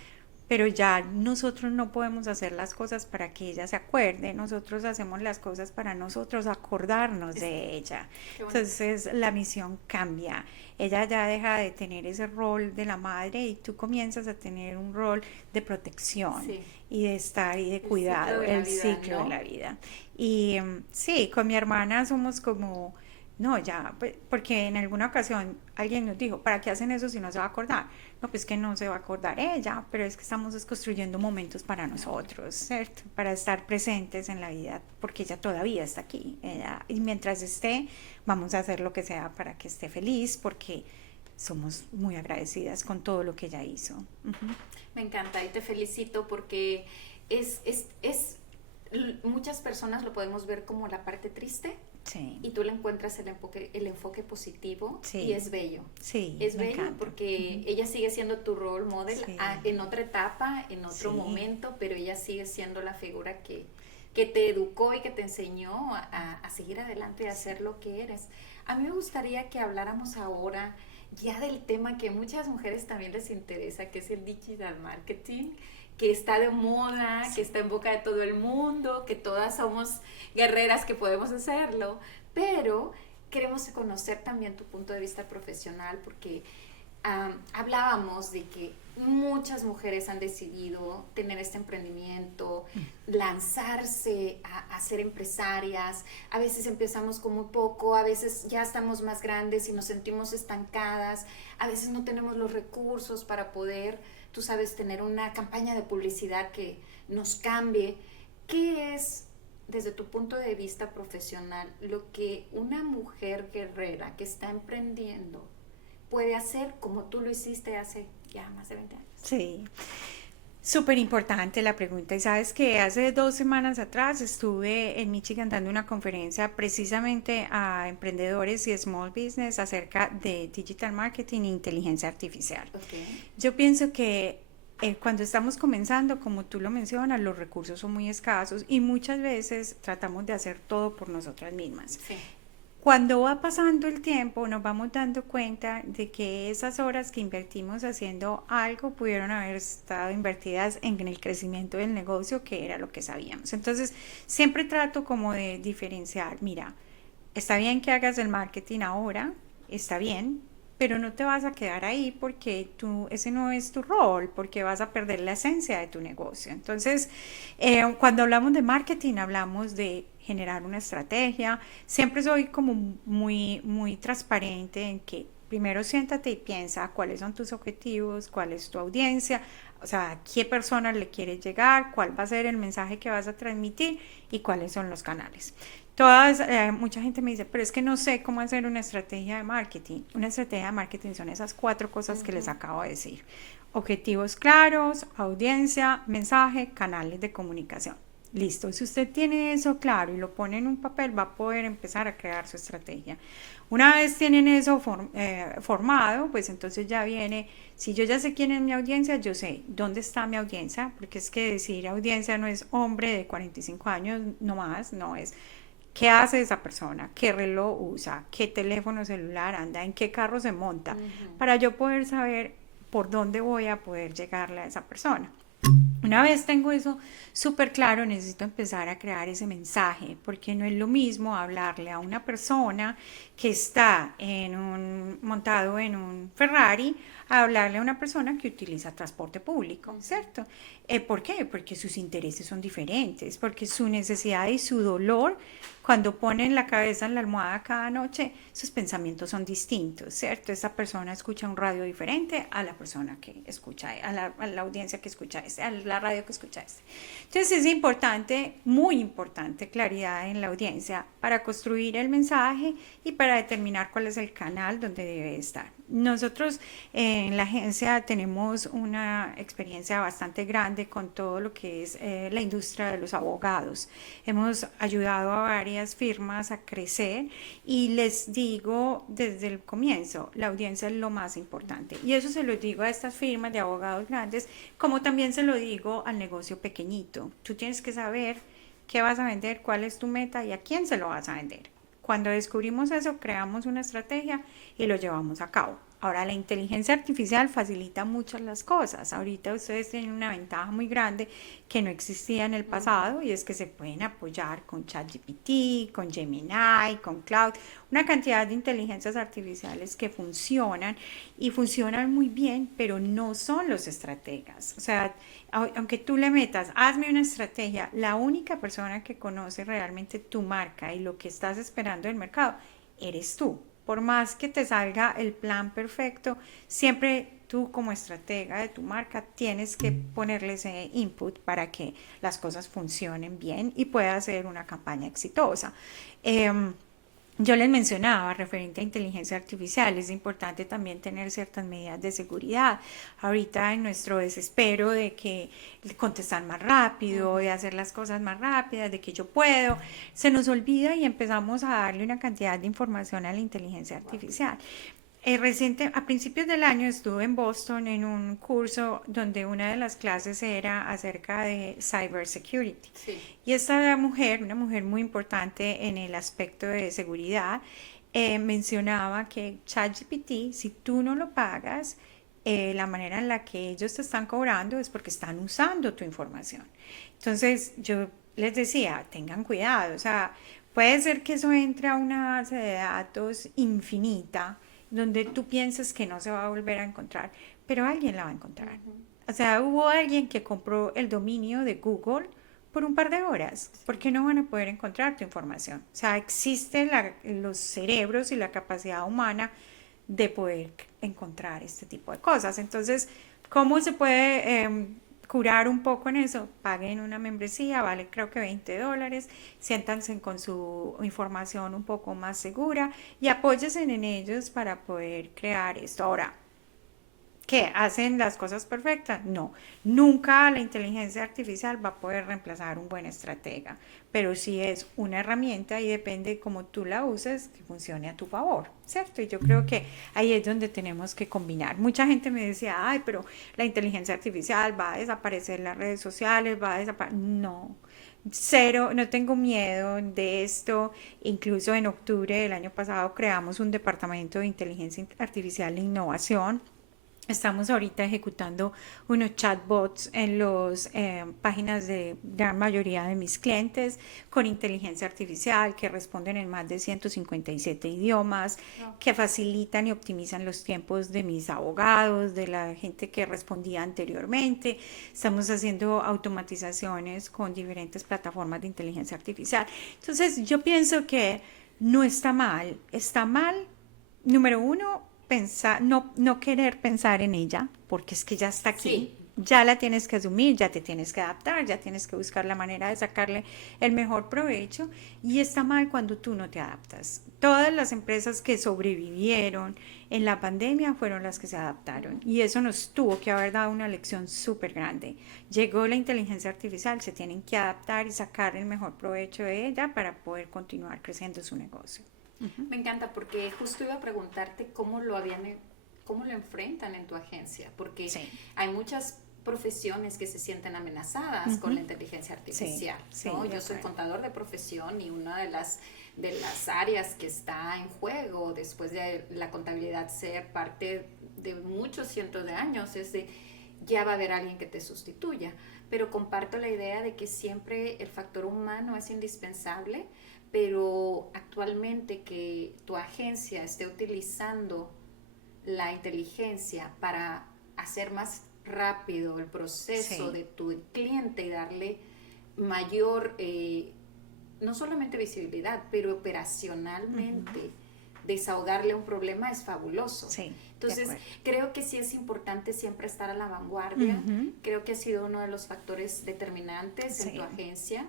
pero ya nosotros no podemos hacer las cosas para que ella se acuerde, nosotros hacemos las cosas para nosotros acordarnos Es- de ella. Qué bonito. Entonces la misión cambia, ella ya deja de tener ese rol de la madre y tú comienzas a tener un rol de protección Sí. y de estar y de El ciclo cuidado, de la el vida, ciclo de ¿no? la vida. Y sí, con mi hermana somos No, ya, pues, porque en alguna ocasión alguien nos dijo, ¿para qué hacen eso si no se va a acordar? No, pues que no se va a acordar ella, pero es que estamos construyendo momentos para nosotros, ¿cierto? Para estar presentes en la vida, porque ella todavía está aquí. Y mientras esté, vamos a hacer lo que sea para que esté feliz, porque somos muy agradecidas con todo lo que ella hizo. Ujú. Me encanta y te felicito porque muchas personas lo podemos ver como la parte triste Sí, y tú le encuentras el enfoque positivo y sí, es bello. sí, Es me bello encanta. porque Ujú. ella sigue siendo tu role model Sí, en otra etapa, en otro sí, momento, pero ella sigue siendo la figura que te educó y que te enseñó a seguir adelante y a sí. ser lo que eres. A mí me gustaría que habláramos ahora ya del tema que a muchas mujeres también les interesa, que es el digital marketing, que está de moda, que Sí. está en boca de todo el mundo, que todas somos guerreras que podemos hacerlo, pero queremos conocer también tu punto de vista profesional porque hablábamos de que muchas mujeres han decidido tener este emprendimiento, lanzarse a ser empresarias. A veces empezamos con muy poco, a veces ya estamos más grandes y nos sentimos estancadas, a veces no tenemos los recursos para poder, tú sabes, tener una campaña de publicidad que nos cambie. ¿Qué es, desde tu punto de vista profesional, lo que una mujer guerrera que está emprendiendo puede hacer como tú lo hiciste hace ya más de 20 años? Sí, súper importante la pregunta. Y sabes que hace 2 semanas atrás estuve en Michigan dando una conferencia precisamente a emprendedores y small business acerca de digital marketing e inteligencia artificial. Ok. Yo pienso que cuando estamos comenzando, como tú lo mencionas, los recursos son muy escasos y muchas veces tratamos de hacer todo por nosotras mismas. Sí. Cuando va pasando el tiempo, nos vamos dando cuenta de que esas horas que invertimos haciendo algo pudieron haber estado invertidas en el crecimiento del negocio, que era lo que sabíamos. Entonces, siempre trato como de diferenciar, mira, está bien que hagas el marketing ahora, está bien, pero no te vas a quedar ahí porque ese no es tu rol, porque vas a perder la esencia de tu negocio. Entonces, cuando hablamos de marketing, hablamos de generar una estrategia. Siempre soy como muy, muy transparente en que primero siéntate y piensa cuáles son tus objetivos, cuál es tu audiencia, o sea, a qué persona le quieres llegar, cuál va a ser el mensaje que vas a transmitir y cuáles son los canales. Mucha gente me dice, pero es que no sé cómo hacer una estrategia de marketing. Una estrategia de marketing son esas 4 cosas que les acabo de decir. Objetivos claros, audiencia, mensaje, canales de comunicación. Listo, si usted tiene eso claro y lo pone en un papel, va a poder empezar a crear su estrategia. Una vez tienen eso formado, pues entonces ya viene, si yo ya sé quién es mi audiencia, yo sé dónde está mi audiencia, porque es que decir audiencia no es hombre de 45 años, no más, no es qué hace esa persona, qué reloj usa, qué teléfono celular anda, en qué carro se monta, para yo poder saber por dónde voy a poder llegarle a esa persona. Una vez tengo eso súper claro, necesito empezar a crear ese mensaje, porque no es lo mismo hablarle a una persona que está montado en un Ferrari a hablarle a una persona que utiliza transporte público, ¿cierto? ¿Por qué? Porque sus intereses son diferentes, porque su necesidad y su dolor, cuando ponen la cabeza en la almohada cada noche, sus pensamientos son distintos, ¿cierto? Esa persona escucha un radio diferente a la persona que escucha, a la audiencia que escucha a la radio que escucha este. Entonces es importante, muy importante, claridad en la audiencia para construir el mensaje y para determinar cuál es el canal donde debe estar. Nosotros en la agencia tenemos una experiencia bastante grande con todo lo que es la industria de los abogados. Hemos ayudado a varias firmas a crecer y les digo desde el comienzo, la audiencia es lo más importante. Y eso se lo digo a estas firmas de abogados grandes, como también se lo digo al negocio pequeñito. Tú tienes que saber qué vas a vender, cuál es tu meta y a quién se lo vas a vender. Cuando descubrimos eso, creamos una estrategia y lo llevamos a cabo. Ahora, la inteligencia artificial facilita muchas las cosas. Ahorita ustedes tienen una ventaja muy grande que no existía en el pasado y es que se pueden apoyar con ChatGPT, con Gemini, con Cloud, una cantidad de inteligencias artificiales que funcionan y funcionan muy bien, pero no son los estrategas. O sea, aunque tú le metas, hazme una estrategia, la única persona que conoce realmente tu marca y lo que estás esperando del mercado eres tú. Por más que te salga el plan perfecto, siempre tú como estratega de tu marca tienes que ponerle ese input para que las cosas funcionen bien y pueda ser una campaña exitosa. Yo les mencionaba, referente a inteligencia artificial, es importante también tener ciertas medidas de seguridad. Ahorita en nuestro desespero de que contestar más rápido, de hacer las cosas más rápidas, de que yo puedo, se nos olvida y empezamos a darle una cantidad de información a la inteligencia artificial. A principios del año estuve en Boston en un curso donde una de las clases era acerca de cybersecurity. Sí. Y esta mujer, una mujer muy importante en el aspecto de seguridad, mencionaba que ChatGPT, si tú no lo pagas, la manera en la que ellos te están cobrando es porque están usando tu información. Entonces yo les decía, tengan cuidado, o sea, puede ser que eso entre a una base de datos infinita donde tú piensas que no se va a volver a encontrar, pero alguien la va a encontrar. O sea, hubo alguien que compró el dominio de Google por un par de horas. ¿Por qué no van a poder encontrar tu información? O sea, existen los cerebros y la capacidad humana de poder encontrar este tipo de cosas. Entonces, ¿cómo se puede curar un poco en eso? Paguen una membresía, vale creo que $20, siéntanse con su información un poco más segura y apóyense en ellos para poder crear esto. Ahora, ¿qué? ¿Hacen las cosas perfectas? No, nunca la inteligencia artificial va a poder reemplazar un buen estratega, pero sí es una herramienta y depende de cómo tú la uses que funcione a tu favor, ¿cierto? Y yo creo que ahí es donde tenemos que combinar. Mucha gente me decía, ay, pero la inteligencia artificial va a desaparecer las redes sociales, va a desaparecer. No, cero, no tengo miedo de esto. Incluso en octubre del año pasado creamos un departamento de inteligencia artificial e innovación. Estamos ahorita ejecutando unos chatbots en las páginas de gran mayoría de mis clientes con inteligencia artificial que responden en más de 157 idiomas, que facilitan y optimizan los tiempos de mis abogados, de la gente que respondía anteriormente. Estamos haciendo automatizaciones con diferentes plataformas de inteligencia artificial. Entonces, yo pienso que no está mal. Está mal, número uno, pensar, no querer pensar en ella, porque es que ya está aquí, Sí. ya la tienes que asumir, ya te tienes que adaptar, ya tienes que buscar la manera de sacarle el mejor provecho y está mal cuando tú no te adaptas. Todas las empresas que sobrevivieron en la pandemia fueron las que se adaptaron y eso nos tuvo que haber dado una lección súper grande. Llegó la inteligencia artificial, se tienen que adaptar y sacar el mejor provecho de ella para poder continuar creciendo su negocio. Me encanta porque justo iba a preguntarte cómo lo enfrentan en tu agencia, porque Sí. hay muchas profesiones que se sienten amenazadas con la inteligencia artificial, Sí, ¿no? de Yo soy acuerdo. contador de profesión y una de las áreas que está en juego después de la contabilidad ser parte de muchos cientos de años es de ya va a haber alguien que te sustituya, pero comparto la idea de que siempre el factor humano es indispensable, pero actualmente que tu agencia esté utilizando la inteligencia para hacer más rápido el proceso Sí. de tu cliente y darle mayor, no solamente visibilidad, pero operacionalmente desahogarle un problema es fabuloso. Sí, de Entonces, acuerdo. creo que sí es importante siempre estar a la vanguardia. Ujú. Creo que ha sido uno de los factores determinantes en tu Sí, agencia.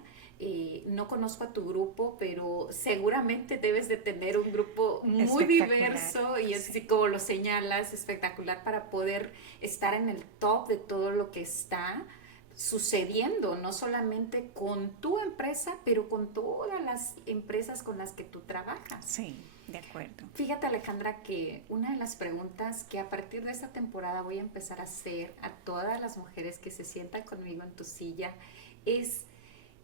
No conozco a tu grupo, pero seguramente debes de tener un grupo muy espectacular. diverso y Sí, así como lo señalas, espectacular para poder estar en el top de todo lo que está sucediendo, no solamente con tu empresa, pero con todas las empresas con las que tú trabajas. sí, de acuerdo. Fíjate, Alejandra, que una de las preguntas que a partir de esta temporada voy a empezar a hacer a todas las mujeres que se sientan conmigo en tu silla es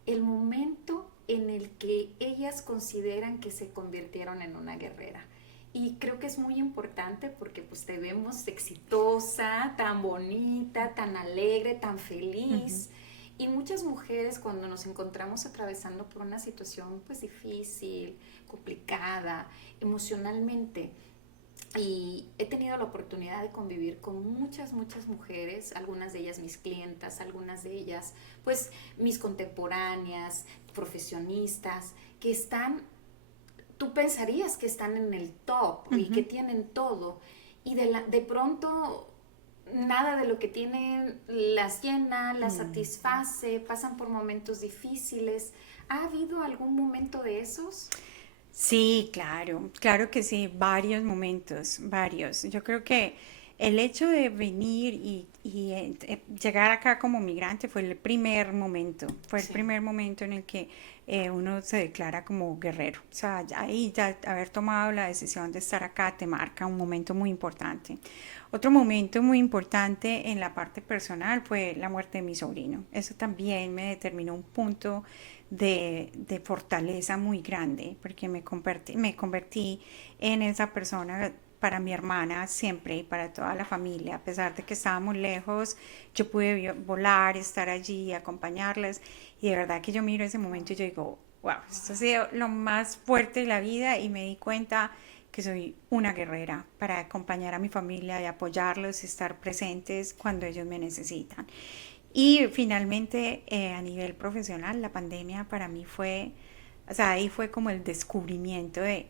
el momento en el que ellas consideran que se convirtieron en una guerrera. Y creo que es muy importante porque pues te vemos exitosa, tan bonita, tan alegre, tan Ujú. feliz. Y muchas mujeres cuando nos encontramos atravesando por una situación pues difícil, complicada, emocionalmente, y he tenido la oportunidad de convivir con muchas, muchas mujeres, algunas de ellas mis clientas, algunas de ellas pues mis contemporáneas, profesionistas, que están tú pensarías que están en el top y que tienen todo, y de pronto nada de lo que tienen las llena, las satisface, pasan por momentos difíciles. ¿Ha habido algún momento de esos? Sí, claro, claro que sí, varios momentos, varios. Yo creo que el hecho de venir llegar acá como migrante fue el primer momento, fue el Sí. primer momento en el que uno se declara como guerrero. O sea, ahí ya haber tomado la decisión de estar acá te marca un momento muy importante. Otro momento muy importante en la parte personal fue la muerte de mi sobrino. Eso también me determinó un punto de fortaleza muy grande, porque me convertí en esa persona para mi hermana siempre y para toda la familia. A pesar de que estábamos lejos, yo pude volar, estar allí, acompañarles. Y de verdad que yo miro ese momento y yo digo, wow, esto ha sido lo más fuerte de la vida y me di cuenta que soy una guerrera para acompañar a mi familia y apoyarlos y estar presentes cuando ellos me necesitan. Y finalmente, a nivel profesional, la pandemia para mí fue, o sea, ahí fue como el descubrimiento de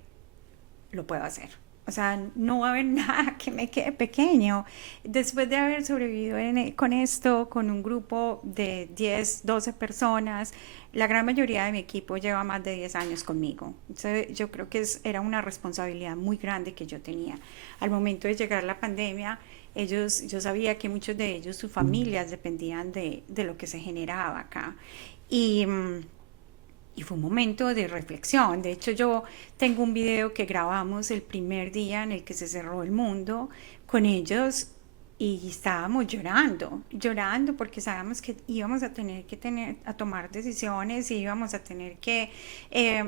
lo puedo hacer. O sea, no va a haber nada que me quede pequeño. Después de haber sobrevivido con esto, con un grupo de 10 12 personas, la gran mayoría de mi equipo lleva más de 10 años conmigo. Entonces, yo creo que era una responsabilidad muy grande que yo tenía. Al momento de llegar la pandemia, yo sabía que muchos de ellos, sus familias, dependían de lo que se generaba acá. Y, y fue un momento de reflexión. De hecho, yo tengo un video que grabamos el primer día en el que se cerró el mundo con ellos y estábamos llorando, llorando porque sabíamos que íbamos a tener a tomar decisiones y íbamos a tener que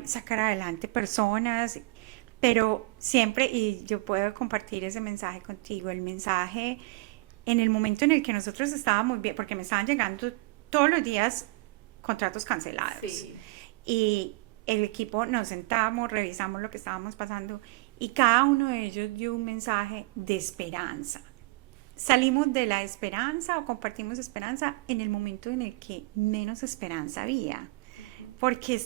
sacar adelante personas, pero siempre, y yo puedo compartir ese mensaje contigo, el mensaje en el momento en el que nosotros estábamos bien, porque me estaban llegando todos los días contratos cancelados. Sí. Y el equipo nos sentamos, revisamos lo que estábamos pasando y cada uno de ellos dio un mensaje de esperanza. Salimos de la esperanza o compartimos esperanza en el momento en el que menos esperanza había, porque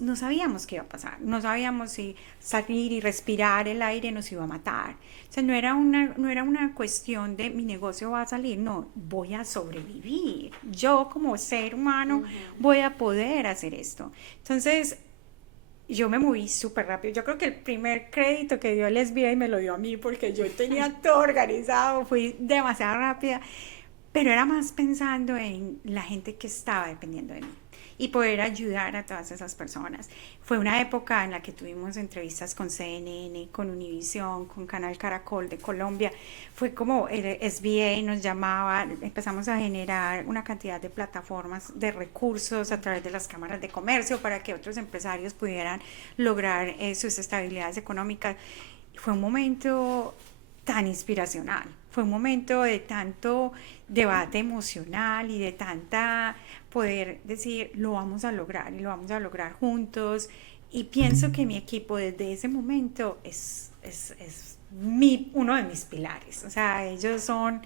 no sabíamos qué iba a pasar, no sabíamos si salir y respirar el aire nos iba a matar. O sea, no era una cuestión de mi negocio va a salir, no, voy a sobrevivir. Yo como ser humano voy a poder hacer esto. Entonces, yo me moví súper rápido. Yo creo que el primer crédito que dio el SBA me lo dio a mí porque yo tenía todo organizado, fui demasiado rápida, pero era más pensando en la gente que estaba dependiendo de mí y poder ayudar a todas esas personas. Fue una época en la que tuvimos entrevistas con CNN, con Univision, con Canal Caracol de Colombia. Fue como el SBA nos llamaba, empezamos a generar una cantidad de plataformas de recursos a través de las cámaras de comercio para que otros empresarios pudieran lograr sus estabilidades económicas. Fue un momento tan inspiracional, fue un momento de tanto debate emocional y de tanta poder decir lo vamos a lograr y lo vamos a lograr juntos. Y pienso que mi equipo desde ese momento es uno de mis pilares. O sea, ellos son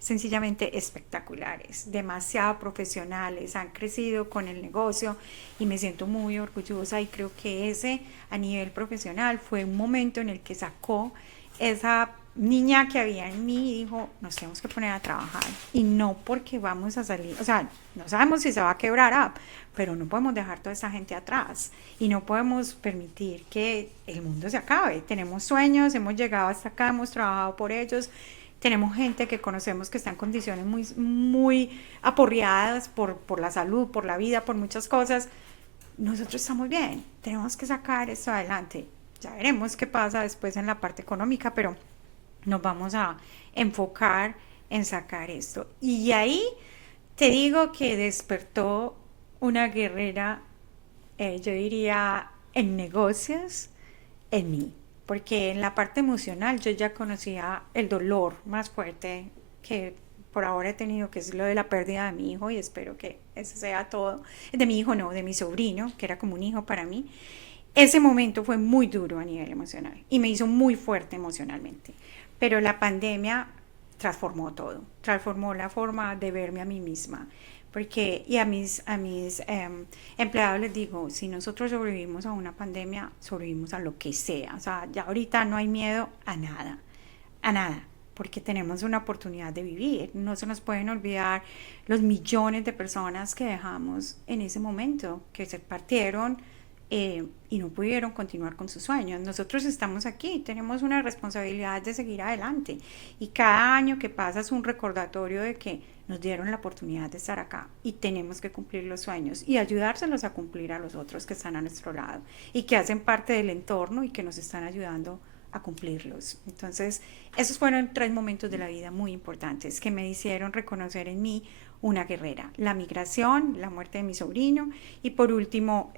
sencillamente espectaculares, demasiado profesionales, han crecido con el negocio y me siento muy orgullosa y creo que ese a nivel profesional fue un momento en el que sacó esa niña que había en mí y dijo, nos tenemos que poner a trabajar y no porque vamos a salir, o sea, no sabemos si se va a quebrar up, pero no podemos dejar toda esa gente atrás y no podemos permitir que el mundo se acabe. Tenemos sueños, hemos llegado hasta acá, hemos trabajado por ellos, tenemos gente que conocemos que está en condiciones muy aporreadas por la salud, por la vida, por muchas cosas. Nosotros estamos bien, tenemos que sacar esto adelante. Ya veremos qué pasa después en la parte económica, pero nos vamos a enfocar en sacar esto. Y ahí te digo que despertó una guerrera, yo diría, en negocios, en mí. Porque en la parte emocional yo ya conocía el dolor más fuerte que por ahora he tenido, que es lo de la pérdida de mi hijo, y espero que eso sea todo. De mi hijo no, de mi sobrino, que era como un hijo para mí. Ese momento fue muy duro a nivel emocional y me hizo muy fuerte emocionalmente. Pero la pandemia transformó todo, transformó la forma de verme a mí misma. Porque, y a mis empleados les digo, si nosotros sobrevivimos a una pandemia, sobrevivimos a lo que sea. O sea, ya ahorita no hay miedo a nada, porque tenemos una oportunidad de vivir. No se nos pueden olvidar los millones de personas que dejamos en ese momento, que se partieron y no pudieron continuar con sus sueños. Nosotros estamos aquí, tenemos una responsabilidad de seguir adelante y cada año que pasa es un recordatorio de que nos dieron la oportunidad de estar acá y tenemos que cumplir los sueños y ayudárselos a cumplir a los otros que están a nuestro lado y que hacen parte del entorno y que nos están ayudando a cumplirlos. Entonces, esos fueron 3 momentos de la vida muy importantes que me hicieron reconocer en mí una guerrera: la migración, la muerte de mi sobrino y por último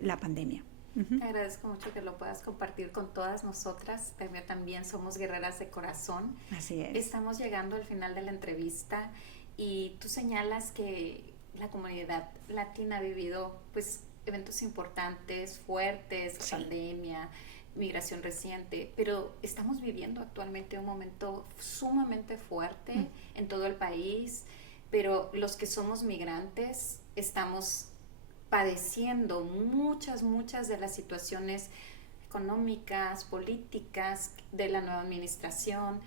la pandemia. Te agradezco mucho que lo puedas compartir con todas nosotras. También somos guerreras de corazón. Así es. Estamos llegando al final de la entrevista y tú señalas que la comunidad latina ha vivido pues eventos importantes, fuertes, Sí. pandemia, migración reciente, pero estamos viviendo actualmente un momento sumamente fuerte en todo el país, pero los que somos migrantes estamos padeciendo muchas de las situaciones económicas, políticas de la nueva administración,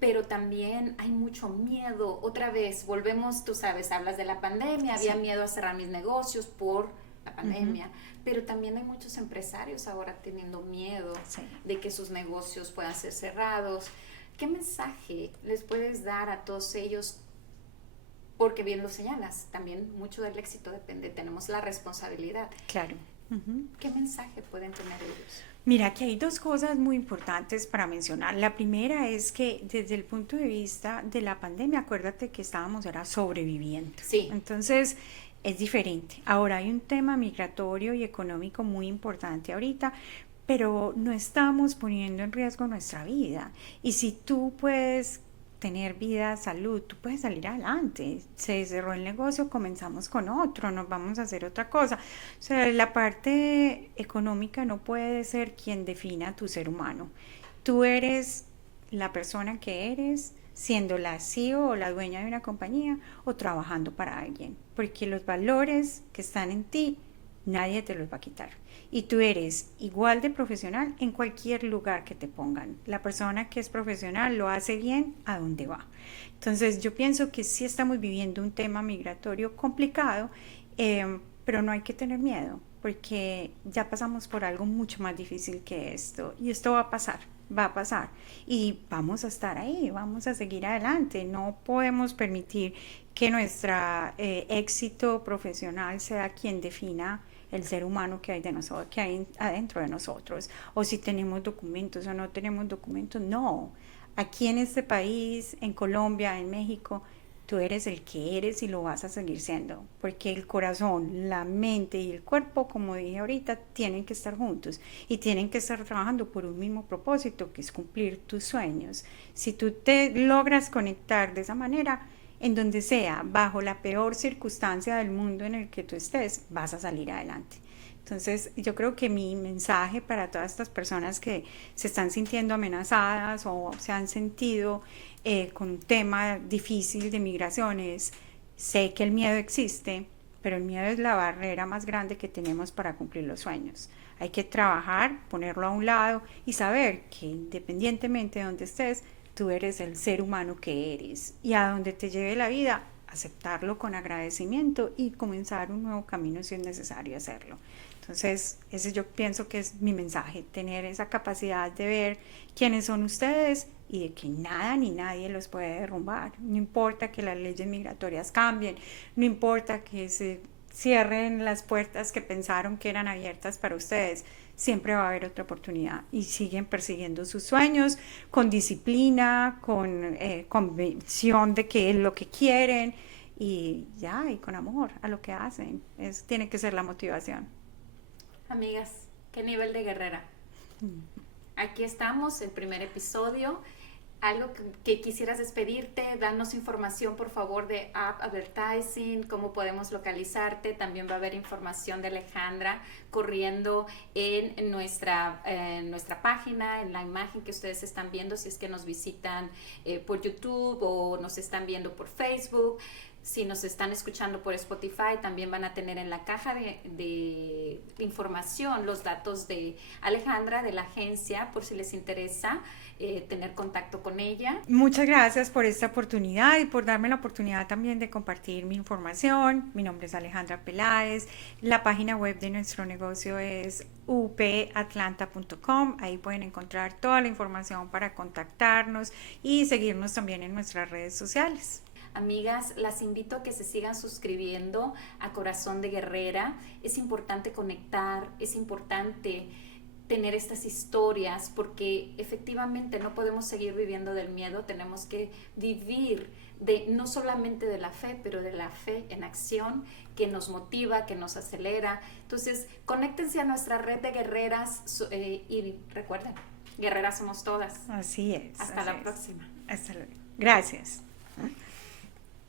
pero también hay mucho miedo. Otra vez, volvemos, tú sabes, hablas de la pandemia, había Sí. miedo a cerrar mis negocios por la Ujú. pandemia, pero también hay muchos empresarios ahora teniendo miedo Sí. de que sus negocios puedan ser cerrados. ¿Qué mensaje les puedes dar a todos ellos? Porque bien lo señalas, también mucho del éxito depende, tenemos la responsabilidad. Claro. Ujú. ¿Qué mensaje pueden tener ellos? Mira, aquí hay 2 cosas muy importantes para mencionar. La primera es que desde el punto de vista de la pandemia, acuérdate que estábamos era sobreviviendo. Sí, Entonces, es diferente. Ahora hay un tema migratorio y económico muy importante ahorita, pero no estamos poniendo en riesgo nuestra vida. Y si tú puedes tener vida, salud, tú puedes salir adelante. Se cerró el negocio, comenzamos con otro, nos vamos a hacer otra cosa. O sea, la parte económica no puede ser quien defina tu ser humano. Tú eres la persona que eres, siendo la CEO o la dueña de una compañía o trabajando para alguien, porque los valores que están en ti nadie te los va a quitar. Y tú eres igual de profesional en cualquier lugar que te pongan. La persona que es profesional lo hace bien a donde va. Entonces yo pienso que sí estamos viviendo un tema migratorio complicado, pero no hay que tener miedo, porque ya pasamos por algo mucho más difícil que esto. Y esto va a pasar. Y vamos a estar ahí, vamos a seguir adelante. No podemos permitir que nuestro éxito profesional sea quien defina el ser humano que hay de nosotros, que hay adentro de nosotros, o si tenemos documentos o no tenemos documentos. No, aquí en este país, en Colombia, en México, tú eres el que eres y lo vas a seguir siendo, porque el corazón, la mente y el cuerpo, como dije ahorita, tienen que estar juntos y tienen que estar trabajando por un mismo propósito, que es cumplir tus sueños. Si tú te logras conectar de esa manera, en donde sea, bajo la peor circunstancia del mundo en el que tú estés, vas a salir adelante. Entonces, yo creo que mi mensaje para todas estas personas que se están sintiendo amenazadas o se han sentido con un tema difícil de migración es: sé que el miedo existe, pero el miedo es la barrera más grande que tenemos para cumplir los sueños. Hay que trabajar, ponerlo a un lado y saber que independientemente de donde estés, tú eres el ser humano que eres y a donde te lleve la vida, aceptarlo con agradecimiento y comenzar un nuevo camino si es necesario hacerlo. Entonces, ese yo pienso que es mi mensaje: tener esa capacidad de ver quiénes son ustedes y de que nada ni nadie los puede derrumbar. No importa que las leyes migratorias cambien, no importa que se cierren las puertas que pensaron que eran abiertas para ustedes, siempre va a haber otra oportunidad y siguen persiguiendo sus sueños con disciplina, con convicción de que es lo que quieren y ya, y con amor a lo que hacen. Tiene que ser la motivación. amigas, qué nivel de guerrera. Aquí estamos, el primer episodio. Algo que quisieras despedirte, danos información por favor de App Advertising, cómo podemos localizarte. También va a haber información de Alejandra corriendo en nuestra página, en la imagen que ustedes están viendo, si es que nos visitan por YouTube o nos están viendo por Facebook. Si nos están escuchando por Spotify, también van a tener en la caja de información los datos de Alejandra, de la agencia, por si les interesa tener contacto con ella. Muchas gracias por esta oportunidad y por darme la oportunidad también de compartir mi información. Mi nombre es Alejandra Peláez. La página web de nuestro negocio es upatlanta.com. Ahí pueden encontrar toda la información para contactarnos y seguirnos también en nuestras redes sociales. Amigas, las invito a que se sigan suscribiendo a Corazón de Guerrera. Es importante conectar, es importante tener estas historias porque efectivamente no podemos seguir viviendo del miedo, tenemos que vivir no solamente de la fe, pero de la fe en acción que nos motiva, que nos acelera. Entonces, conéctense a nuestra red de guerreras y recuerden, guerreras somos todas. Así es. Hasta la próxima. Hasta luego. Gracias.